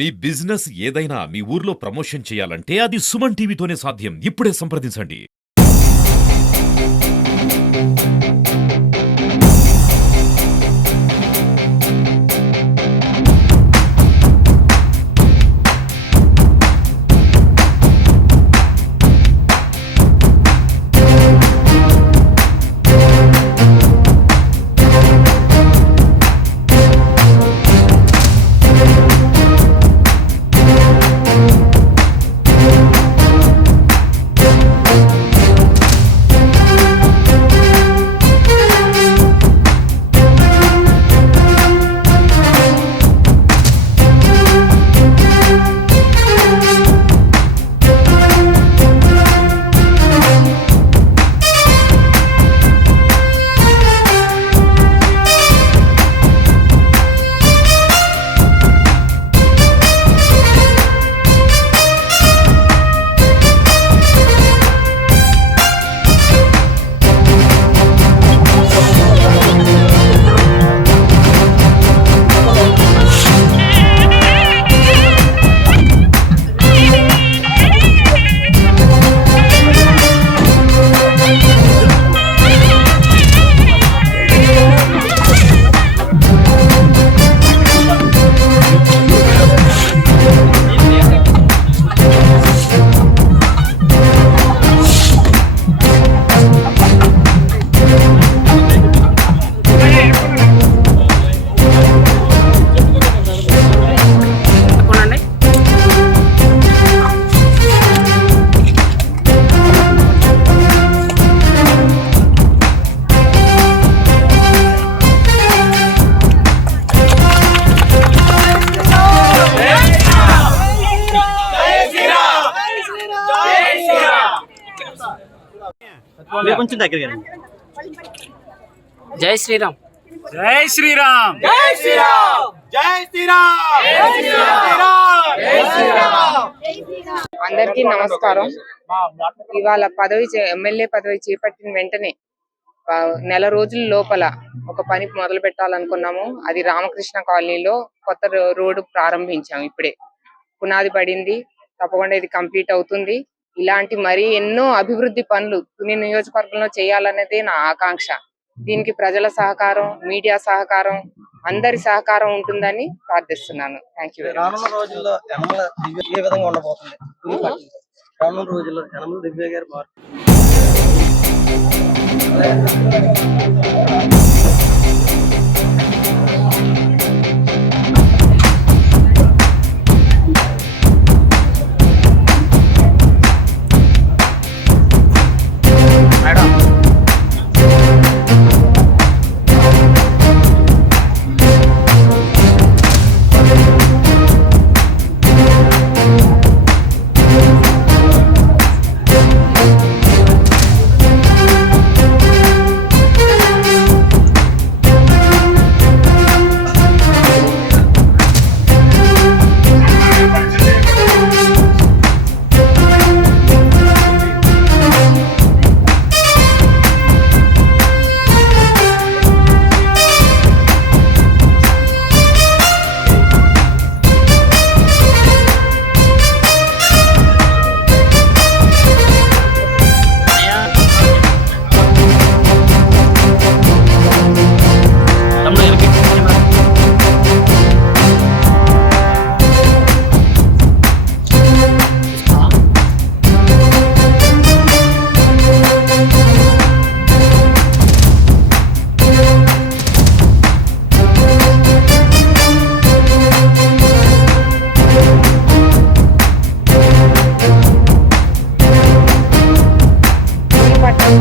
మీ business ఏదైనా మీ ఊర్లో promotion చేయాలంటే అది సుమన్ టీవీతోనే సాధ్యం. ఇప్పుడే సంప్రదించండి. కొంచెం దగ్గర జై శ్రీరామ్ జై శ్రీరామ్ జై శ్రీరామ్ జై శ్రీరామ్ జై శ్రీరామ్. అందరికీ నమస్కారం. ఇవాళ ఎమ్మెల్యే పదవి చేపట్టిన వెంటనే నెల రోజుల లోపల ఒక పని మొదలు పెట్టాలనుకున్నాము. అది రామకృష్ణ కాలనీలో కొత్త రోడ్డు ప్రారంభించాము. ఇప్పుడే పునాది పడింది, తప్పకుండా ఇది కంప్లీట్ అవుతుంది. ఇలాంటి మరి ఎన్నో అభివృద్ధి పనులు తుని నియోజకవర్గంలో చేయాలనేదే నా ఆకాంక్ష. దీనికి ప్రజల సహకారం, మీడియా సహకారం, అందరి సహకారం ఉంటుందని ప్రార్థిస్తున్నాను. Thank you. రానున్న రోజుల్లో యనమల దివ్య ఏ విధంగా ఉండబోతుంది? రానున్న రోజుల్లో యనమల దివ్య గారు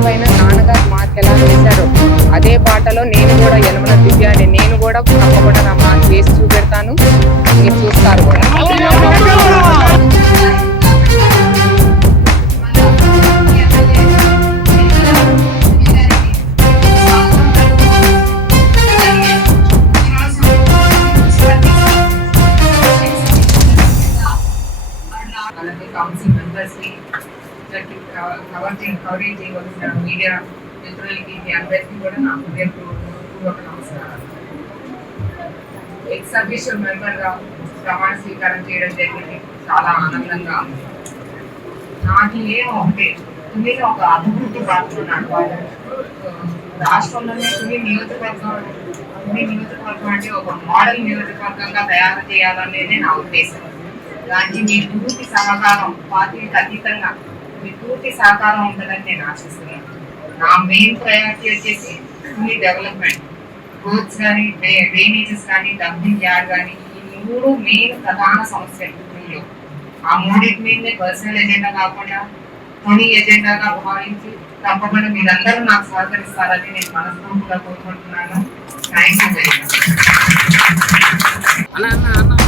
పైన నాన్నగారు మార్క్ ఎలా వేశారో అదే పాటలో నేను కూడా యనమల దివ్య అని నేను కూడా తప్పకుండా నా మార్క్ వేసి చూపెడతాను. మీరు చూస్తారు కూడా. కౌన్సిల్ మెంబర్స్ ని కవరేజ్ చేయవలసిన మీడియా మిత్రులకి అందరికీ కూడా నా హృదయపూర్వక నమస్కారం. ఎక్స్ సర్వీస్ మెంబర్ గా ప్రమాణ స్వీకారం చేయడం జరిగింది. చాలా ఆనందంగా ఉంది. నాకు ఏం ఒకటే తుమ్మిది ఒక అభివృద్ధి పాత్రున్నాను. రాష్ట్రంలోనే తుమ్మి నియోజకవర్గం అంటే ఒక మోడల్ నియోజకవర్గంగా తయారు చేయాలనేది నా ఉద్దేశం. దానికి మీ పూర్తి సహకారం, పార్టీకి అతీతంగా మీ పూర్తి సహకారం ఉంటుందని నేను ఆశిస్తున్నాను. నా మెయిన్ ప్రయారిటీ వచ్చేసి తుమ్మి డెవలప్మెంట్, రోడ్స్ కానీ, డ్రైనేజెస్ కానీ, డంపింగ్ యార్డ్ కానీ, ఈ 3 మెయిన్ ప్రధాన సమస్యలు తుమ్మిలో. ఆ 3 మీదనే పర్సనల్ ఎజెండా కాకుండా తుని ఎజెండాగా భావించి తప్పకుండా మీరందరూ నాకు సహకరిస్తారని నేను మనస్ఫూర్తిగా కోరుకుంటున్నాను. Thank you very much.